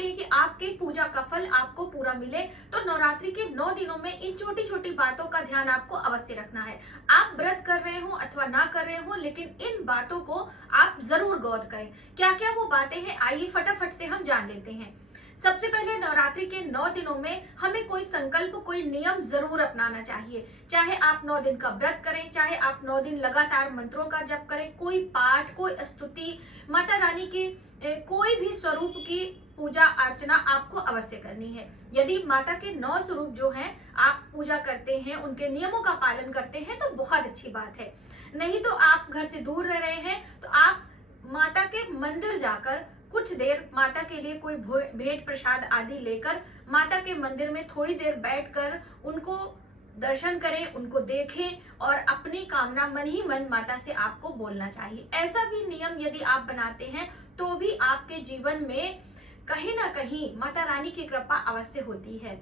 चाहते हैं कि आपके पूजा का फल आपको पूरा मिले, तो नवरात्रि के 9 दिनों में इन छोटी छोटी बातों का ध्यान आपको अवश्य रखना है। आप व्रत कर रहे हो अथवा ना कर रहे हो, लेकिन इन बातों को आप जरूर गौर करें। क्या क्या वो बातें हैं, आइए फटाफट से हम जान लेते हैं। सबसे पहले नवरात्रि के 9 दिनों में हमें कोई संकल्प, कोई नियम जरूर अपनाना चाहिए। चाहे आप 9 दिन का व्रत करें, चाहे आप 9 दिन लगातार मंत्रों का जप करें, कोई पाठ, कोई स्तुति, माता रानी के कोई भी स्वरूप की पूजा अर्चना आपको अवश्य करनी है। यदि माता के 9 स्वरूप जो हैं आप पूजा करते हैं, उनके नियमों का पालन करते हैं, तो बहुत अच्छी बात है। नहीं तो आप घर से दूर रह रहे हैं, तो आप माता के मंदिर जाकर कुछ देर माता के लिए कोई भेंट प्रसाद आदि लेकर माता के मंदिर में थोड़ी देर बैठकर उनको दर्शन करें, उनको देखें और अपनी कामना मन ही मन माता से आपको बोलना चाहिए। ऐसा भी नियम यदि आप बनाते हैं तो भी आपके जीवन में कहीं ना कहीं माता रानी की कृपा अवश्य होती है।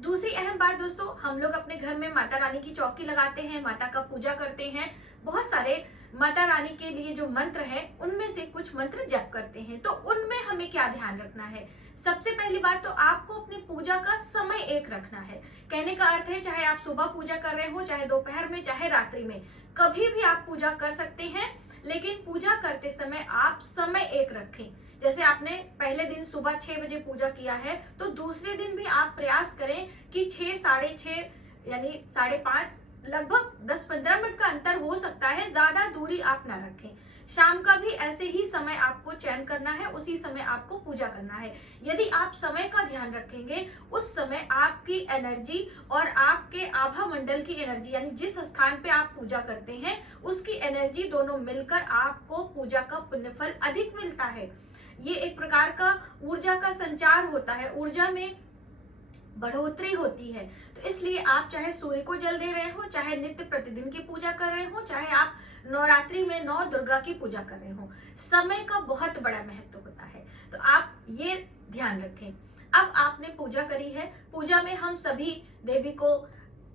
दूसरी अहम बात दोस्तों, हम लोग अपने घर में माता रानी की चौकी लगाते हैं, माता का पूजा करते हैं, बहुत सारे माता रानी के लिए जो मंत्र हैं उनमें से कुछ मंत्र जप करते हैं। तो उनमें हमें क्या ध्यान रखना है? सबसे पहली बात तो आपको अपनी पूजा का समय एक रखना है। कहने का अर्थ है, चाहे आप सुबह पूजा कर रहे हो, चाहे दोपहर में, चाहे रात्रि में, कभी भी आप पूजा कर सकते हैं, लेकिन पूजा करते समय आप समय एक रखें। जैसे आपने पहले दिन सुबह 6 बजे पूजा किया है, तो दूसरे दिन भी आप प्रयास करें कि 6, साढ़े 6 यानी 5:30, लगभग 10-15 मिनट का अंतर हो सकता है, ज्यादा दूरी आप ना रखें। शाम का भी ऐसे ही समय आपको चयन करना है, उसी समय आपको पूजा करना है। यदि आप समय का ध्यान रखेंगे, उस समय आपकी एनर्जी और आपके आभा मंडल की एनर्जी, यानी जिस स्थान पे आप पूजा करते हैं उसकी एनर्जी दोनों मिलकर आपको पूजा का पुण्यफल अधिक मिलता है। ये एक प्रकार का ऊर्जा का संचार होता है, ऊर्जा में बढ़ोतरी होती है। तो इसलिए आप चाहे सूर्य को जल दे रहे हो, चाहे नित्य प्रतिदिन की पूजा कर रहे हो, चाहे आप नवरात्रि में 9 दुर्गा की पूजा कर रहे हो, समय का बहुत बड़ा महत्व होता है। तो आप ये ध्यान रखें। अब आपने पूजा करी है, पूजा में हम सभी देवी को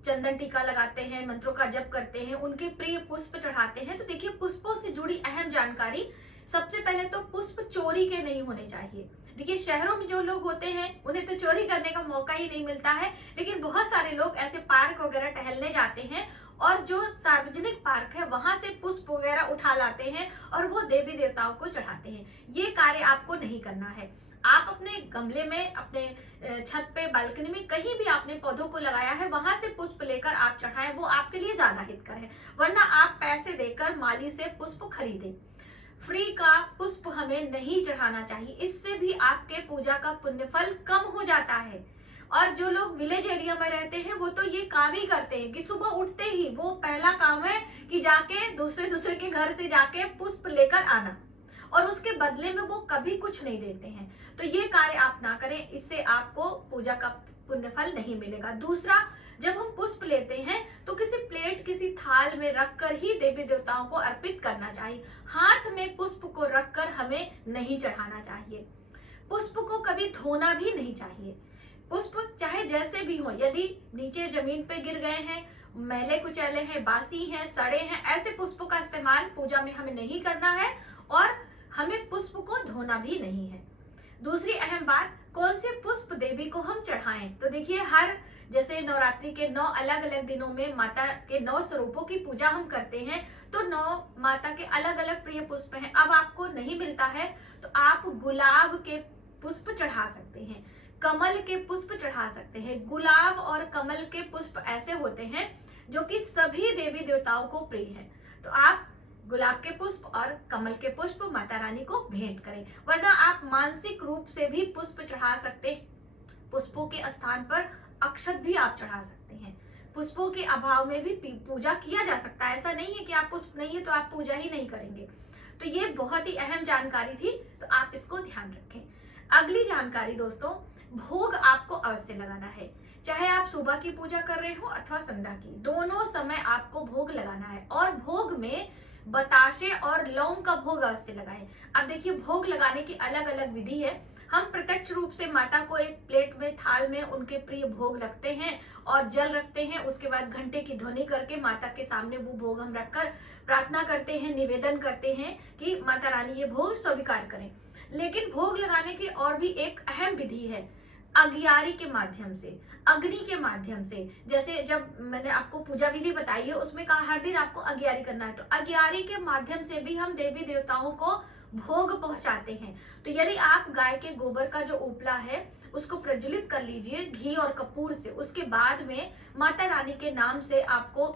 चंदन टीका लगाते हैं, मंत्रों का जप करते हैं, उनके प्रिय पुष्प चढ़ाते हैं। तो देखिए, पुष्पों से जुड़ी अहम जानकारी, सबसे पहले तो पुष्प चोरी के नहीं होने चाहिए। देखिए, शहरों में जो लोग होते हैं उन्हें तो चोरी करने का मौका ही नहीं मिलता है, लेकिन बहुत सारे लोग ऐसे पार्क वगैरह टहलने जाते हैं और जो सार्वजनिक पार्क है वहां से पुष्प वगैरह उठा लाते हैं और वो देवी देवताओं को चढ़ाते हैं। ये कार्य आपको नहीं करना है। आप अपने गमले में, अपने छत पे, बालकनी में, कहीं भी आपने पौधों को लगाया है, वहां से पुष्प लेकर आप चढ़ाएं, वो आपके लिए ज्यादा हितकर है। वरना आप पैसे देकर माली से पुष्प खरीदें। फ्री का पुष्प हमें नहीं चढ़ाना चाहिए, इससे भी आपके पूजा का पुण्यफल कम हो जाता है। और जो लोग विलेज एरिया में रहते हैं वो तो ये काम ही करते हैं कि सुबह उठते ही वो पहला काम है कि जाके दूसरे के घर से जाके पुष्प लेकर आना, और उसके बदले में वो कभी कुछ नहीं देते हैं। तो ये कार्य आप ना करें, इससे आपको पूजा का पुण्यफल नहीं मिलेगा। दूसरा, जब हम पुष्प लेते हैं तो किसी प्लेट, किसी थाल में रखकर ही देवी देवताओं को अर्पित करना चाहिए। हाथ में पुष्प को रखकर हमें नहीं चढ़ाना चाहिए। पुष्प को कभी धोना भी नहीं चाहिए। पुष्प चाहे जैसे भी हो, यदि नीचे जमीन पे गिर गए हैं, मैले कुचैले हैं, बासी हैं, सड़े हैं, ऐसे पुष्पों का इस्तेमाल पूजा में हमें नहीं करना है और हमें पुष्प को धोना भी नहीं है। दूसरी अहम बात, कौन से पुष्प देवी को हम चढ़ाएं? तो देखिए, हर जैसे नवरात्रि के 9 अलग अलग दिनों में माता के 9 स्वरूपों की पूजा हम करते हैं, तो 9 माता के अलग अलग प्रिय पुष्प हैं। अब आपको नहीं मिलता है तो आप गुलाब के पुष्प चढ़ा सकते हैं, कमल के पुष्प चढ़ा सकते हैं। गुलाब और कमल के पुष्प ऐसे होते हैं जो कि सभी देवी देवताओं को प्रिय हैं। तो आप गुलाब के पुष्प और कमल के पुष्प माता रानी को भेंट करें। वरना आप मानसिक रूप से भी पुष्प चढ़ा सकते हैं। पुष्पों के स्थान पर अक्षत भी आप चढ़ा सकते हैं। पुष्पों के अभाव में भी पूजा किया जा सकता है। ऐसा नहीं है कि आप पुष्प नहीं है तो आप पूजा ही नहीं करेंगे। तो ये बहुत ही अहम जानकारी थी, तो आप इसको ध्यान रखें। अगली जानकारी दोस्तों, भोग आपको अवश्य लगाना है। चाहे आप सुबह की पूजा कर रहे हो अथवा संध्या की, दोनों समय आपको भोग लगाना है। और भोग में बताशे और लौंग का भोग अवश्य लगाएं। अब देखिए, भोग लगाने की अलग अलग विधि है। हम प्रत्यक्ष रूप से माता को एक प्लेट में, थाल में उनके प्रिय भोग रखते हैं और जल रखते हैं। उसके बाद घंटे की ध्वनि करके माता के सामने वो भोग हम रखकर प्रार्थना करते हैं, निवेदन करते हैं कि माता रानी ये भोग स्वीकार करें। लेकिन भोग लगाने की और भी एक अहम विधि है, अगियारी के माध्यम से, अग्नि के माध्यम से। जैसे जब मैंने आपको पूजा विधि बताई है उसमें कहा हर दिन आपको अगियारी करना है, तो अगियारी के माध्यम से भी हम देवी देवताओं को भोग पहुंचाते हैं। तो यदि आप गाय के गोबर का जो उपला है उसको प्रज्वलित कर लीजिए घी और कपूर से, उसके बाद में माता रानी के नाम से आपको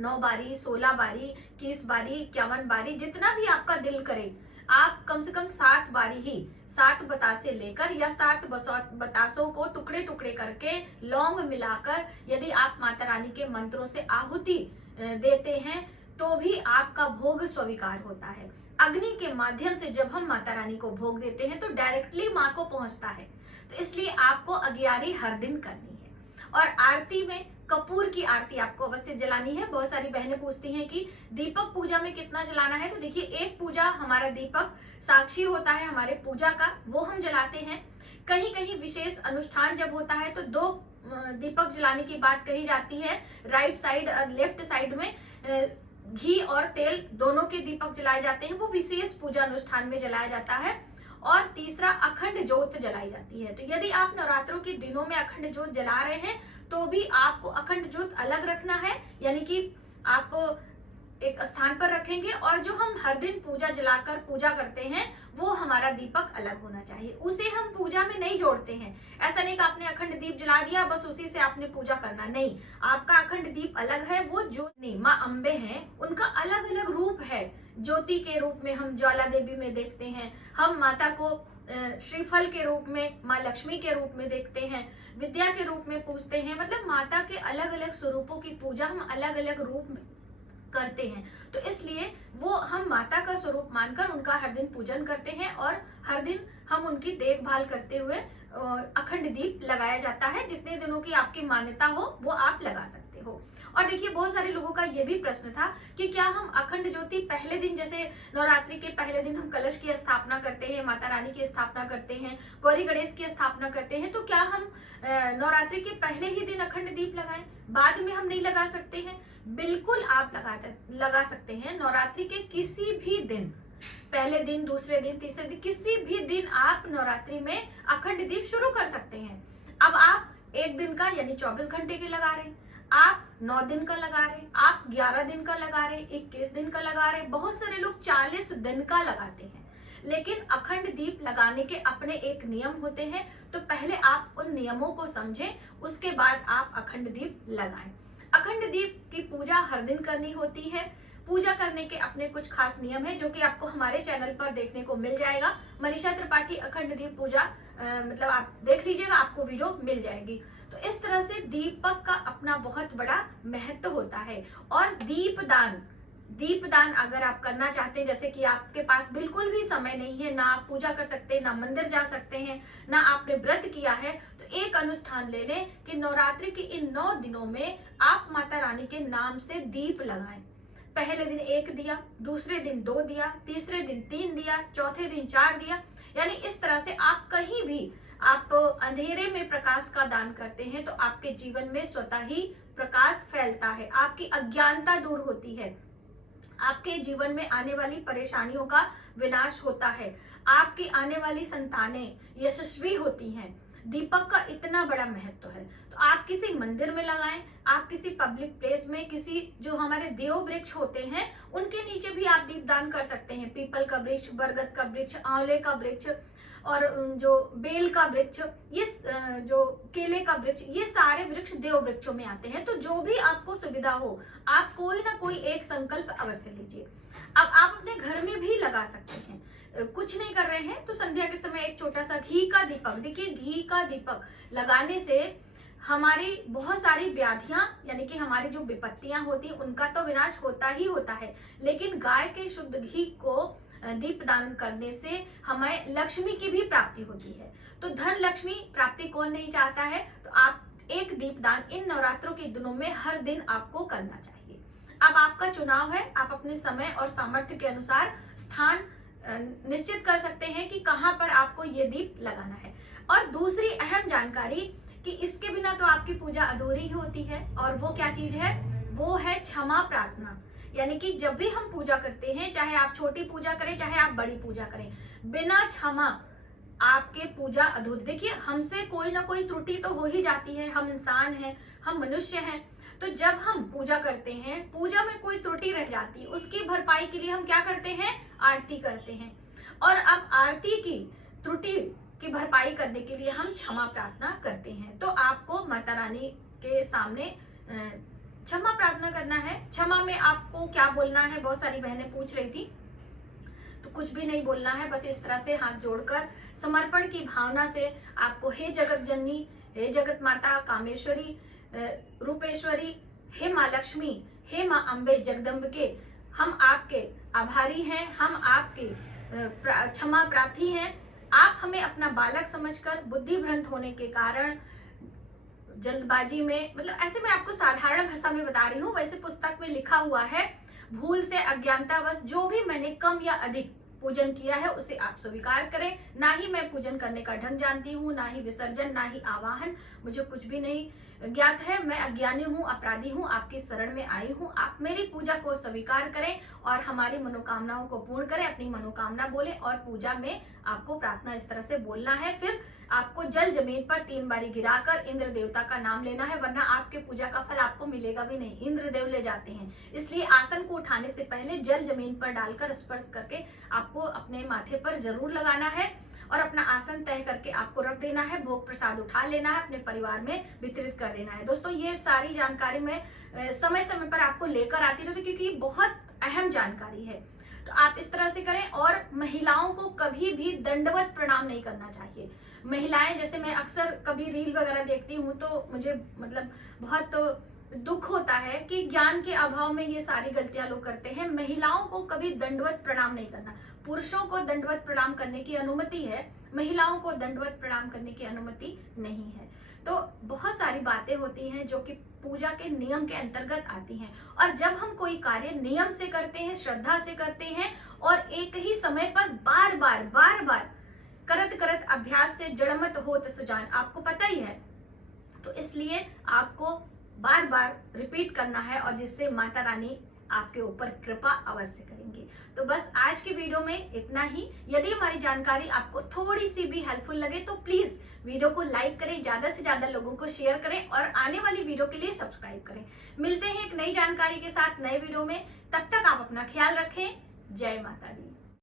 9 बारी, 16 बारी, 21 बारी, 51 बारी, जितना भी आपका दिल करे, आप कम से कम 7 बारी ही 7 बतासे लेकर या 7 बतासों को टुकड़े टुकड़े करके लौंग मिलाकर यदि आप माता रानी के मंत्रों से आहुति देते हैं तो भी आपका भोग स्वीकार होता है। अग्नि के माध्यम से जब हम माता रानी को भोग देते हैं तो डायरेक्टली माँ को पहुंचता है, तो इसलिए आपको अगियारी हर दिन करनी है। और आरती में कपूर की आरती आपको अवश्य जलानी है। बहुत सारी बहनें पूछती हैं कि दीपक पूजा में कितना जलाना है, तो देखिए एक पूजा हमारा दीपक साक्षी होता है हमारे पूजा का, वो हम जलाते हैं। कहीं कहीं विशेष अनुष्ठान जब होता है तो 2 दीपक जलाने की बात कही जाती है, राइट साइड और लेफ्ट साइड में घी और तेल दोनों के दीपक जलाए जाते हैं, वो विशेष पूजा अनुष्ठान में जलाया जाता है। और तीसरा अखंड ज्योत जलाई जाती है। तो यदि आप नवरात्रों के दिनों में अखंड ज्योत जला रहे हैं तो भी आपको अखंड ज्योत अलग रखना है, यानी कि आप एक स्थान पर रखेंगे, और जो हम हर दिन पूजा जलाकर पूजा करते हैं वो हमारा दीपक अलग होना चाहिए, उसे हम पूजा में नहीं जोड़ते हैं। ऐसा नहीं कि आपने अखंड दीप जला दिया बस उसी से आपने पूजा करना, नहीं, आपका अखंड दीप अलग है। वो जो नहीं माँ अम्बे हैं उनका अलग अलग रूप है, ज्योति के रूप में हम ज्वाला देवी में देखते हैं, हम माता को श्रीफल के रूप में, माँ लक्ष्मी के रूप में देखते हैं, विद्या के रूप में पूजते हैं। मतलब माता के अलग अलग स्वरूपों की पूजा हम अलग अलग रूप करते हैं, तो इसलिए वो हम माता का स्वरूप मानकर उनका हर दिन पूजन करते हैं और हर दिन हम उनकी देखभाल करते हुए अखंड दीप लगाया जाता है। जितने दिनों की आपकी मान्यता हो वो आप लगा सकते हो। और देखिए बहुत सारे लोगों का ये भी प्रश्न था कि क्या हम अखंड ज्योति पहले दिन, जैसे नवरात्रि के पहले दिन हम कलश की स्थापना करते हैं, माता रानी की स्थापना करते हैं, गौरी गणेश की स्थापना करते हैं, तो क्या हम नवरात्रि के पहले ही दिन अखंड दीप लगाएं, बाद में हम नहीं लगा सकते हैं? बिल्कुल आप लगा सकते हैं। नवरात्रि के किसी भी दिन, पहले दिन, दूसरे दिन, तीसरे दिन, किसी भी दिन आप नवरात्रि में अखंड दीप शुरू कर सकते हैं। अब आप 1 दिन का यानी 24 घंटे के लगा रहे हैं, आप 9 दिन का लगा रहे हैं, आप 11 दिन का लगा रहे हैं, 21 दिन का लगा रहे हैं, बहुत सारे लोग 40 दिन का लगाते हैं। लेकिन अखंड दीप लगाने के अपने एक नियम होते हैं, तो पहले आप उन नियमों को समझें, उसके बाद आप अखंड दीप लगाएं। अखंड दीप की पूजा हर दिन करनी होती है। पूजा करने के अपने कुछ खास नियम है जो कि आपको हमारे चैनल पर देखने को मिल जाएगा। मनीषा त्रिपाठी अखंड दीप पूजा मतलब आप देख लीजिएगा, आपको वीडियो मिल जाएगी। तो इस तरह से दीपक का अपना बहुत बड़ा महत्व होता है। और दीपदान अगर आप करना चाहते हैं, जैसे कि आपके पास बिल्कुल भी समय नहीं है, ना आप पूजा कर सकते हैं, ना मंदिर जा सकते हैं, ना आपने व्रत किया है, तो एक अनुष्ठान ले लें कि नवरात्रि के इन 9 दिनों में आप माता रानी के नाम से दीप लगाएं। पहले दिन 1 दिया, दूसरे दिन 2 दिया, तीसरे दिन 3 दिया, चौथे दिन 4 दिया। यानी इस तरह से आप कहीं भी आप अंधेरे में प्रकाश का दान करते हैं तो आपके जीवन में स्वतः ही प्रकाश फैलता है, आपकी अज्ञानता दूर होती है, आपके जीवन में आने वाली परेशानियों का विनाश होता है, आपकी आने वाली संतानें यशस्वी होती हैं। दीपक का इतना बड़ा महत्व है। तो आप किसी मंदिर में लगाएं, आप किसी पब्लिक प्लेस में, किसी जो हमारे देव वृक्ष होते हैं उनके नीचे भी आप दीपदान कर सकते हैं। पीपल का वृक्ष, बरगद का वृक्ष, आंवले का वृक्ष और जो बेल का वृक्ष, ये जो केले का वृक्ष, ये सारे वृक्ष देव वृक्षों में आते हैं। तो जो भी आपको सुविधा हो, आप कोई ना कोई एक संकल्प अवश्य लीजिए। अब आप अपने घर में भी लगा सकते हैं। कुछ नहीं कर रहे हैं तो संध्या के समय एक छोटा सा घी का दीपक, देखिए घी का दीपक लगाने से हमारी बहुत सारी व्याधियां यानी कि हमारी जो विपत्तियां होती हैं उनका तो विनाश होता ही होता है, लेकिन गाय के शुद्ध घी को दीप दान करने से हमें लक्ष्मी की भी प्राप्ति होती है। तो धन लक्ष्मी प्राप्ति कौन नहीं चाहता है? तो आप एक दीप दान इन नवरात्रों के दिनों में हर दिन आपको करना चाहिए। अब आपका चुनाव है, आप अपने समय और सामर्थ्य के अनुसार स्थान निश्चित कर सकते हैं कि कहां पर आपको ये दीप लगाना है। और दूसरी अहम जानकारी कि इसके बिना तो आपकी पूजा अधूरी ही होती है, और वो क्या चीज है? वो है क्षमा प्रार्थना। यानी कि जब भी हम पूजा करते हैं, चाहे आप छोटी पूजा करें चाहे आप बड़ी पूजा करें, बिना क्षमा आपके पूजा अधूरी। देखिए, हमसे कोई ना कोई त्रुटि तो हो ही जाती है, हम इंसान हैं, हम मनुष्य हैं। तो जब हम पूजा करते हैं, पूजा में कोई त्रुटि रह जाती है, उसकी भरपाई के लिए हम क्या करते हैं? आरती करते हैं। और अब आरती की त्रुटि की भरपाई करने के लिए हम क्षमा प्रार्थना करते हैं। तो आपको माता रानी के सामने क्षमा प्रार्थना करना है। क्षमा में आपको क्या बोलना है? बहुत सारी बहनें पूछ रही थी। तो कुछ भी नहीं बोलना है, बस इस तरह से हाथ जोड़कर समर्पण की भावना से आपको हे जगत जननी, हे जगत माता, कामेश्वरी, रूपेश्वरी, हे माँ लक्ष्मी, हे माँ अम्बे जगदम्बिके, हम आपके आभारी हैं, हम आपके क्षमा प्रार्थी हैं। आप हमें अपना बालक समझकर बुद्धि भ्रंश होने के कारण जल्दबाजी में, मतलब ऐसे मैं आपको साधारण भाषा में बता रही हूँ, वैसे पुस्तक में लिखा हुआ है, भूल से अज्ञानतावश जो भी मैंने कम या अधिक पूजन किया है उसे आप स्वीकार करें। ना ही मैं पूजन करने का ढंग जानती हूँ, ना ही विसर्जन, ना ही आवाहन, मुझे कुछ भी नहीं ज्ञात है। मैं अज्ञानी हूँ, अपराधी हूँ, आपकी शरण में आई हूँ। आप मेरी पूजा को स्वीकार करें और हमारी मनोकामनाओं को पूर्ण करें। अपनी मनोकामना बोले और पूजा में आपको प्रार्थना इस तरह से बोलना है। फिर आपको जल जमीन पर 3 बारी गिराकर इंद्र देवता का नाम लेना है, वरना आपके पूजा का फल आपको मिलेगा भी नहीं। इंद्र देव ले जाते हैं, इसलिए आसन को उठाने से पहले जल जमीन पर डालकर स्पर्श करके आपको अपने माथे पर जरूर लगाना है और अपना आसन तय करके आपको रख देना है। भोग प्रसाद उठा लेना है, अपने परिवार में वितरित कर देना है। दोस्तों, ये सारी जानकारी मैं समय समय पर आपको लेकर आती रहती हूँ, क्योंकि ये बहुत अहम जानकारी है। तो आप इस तरह से करें। और महिलाओं को कभी भी दंडवत प्रणाम नहीं करना चाहिए। महिलाएं, जैसे मैं अक्सर कभी रील वगैरह देखती हूँ तो मुझे मतलब बहुत दुख होता है कि ज्ञान के अभाव में ये सारी गलतियां लोग करते हैं। महिलाओं को कभी दंडवत प्रणाम नहीं करना। पुरुषों को दंडवत प्रणाम करने की अनुमति है, महिलाओं को दंडवत प्रणाम करने की अनुमति नहीं है। तो बहुत सारी बातें होती हैं जो कि पूजा के नियम के अंतर्गत आती हैं। और जब हम कोई कार्य नियम से करते हैं, श्रद्धा से करते हैं और एक ही समय पर बार बार करत करत अभ्यास से जड़मत होत सुजान, आपको पता ही है, तो इसलिए आपको बार बार रिपीट करना है, और जिससे माता रानी आपके ऊपर कृपा अवश्य करेंगी। तो बस आज की वीडियो में इतना ही। यदि हमारी जानकारी आपको थोड़ी सी भी हेल्पफुल लगे तो प्लीज वीडियो को लाइक करें, ज्यादा से ज्यादा लोगों को शेयर करें और आने वाली वीडियो के लिए सब्सक्राइब करें। मिलते हैं एक नई जानकारी के साथ नए वीडियो में, तब तक आप अपना ख्याल रखें। जय माता दी।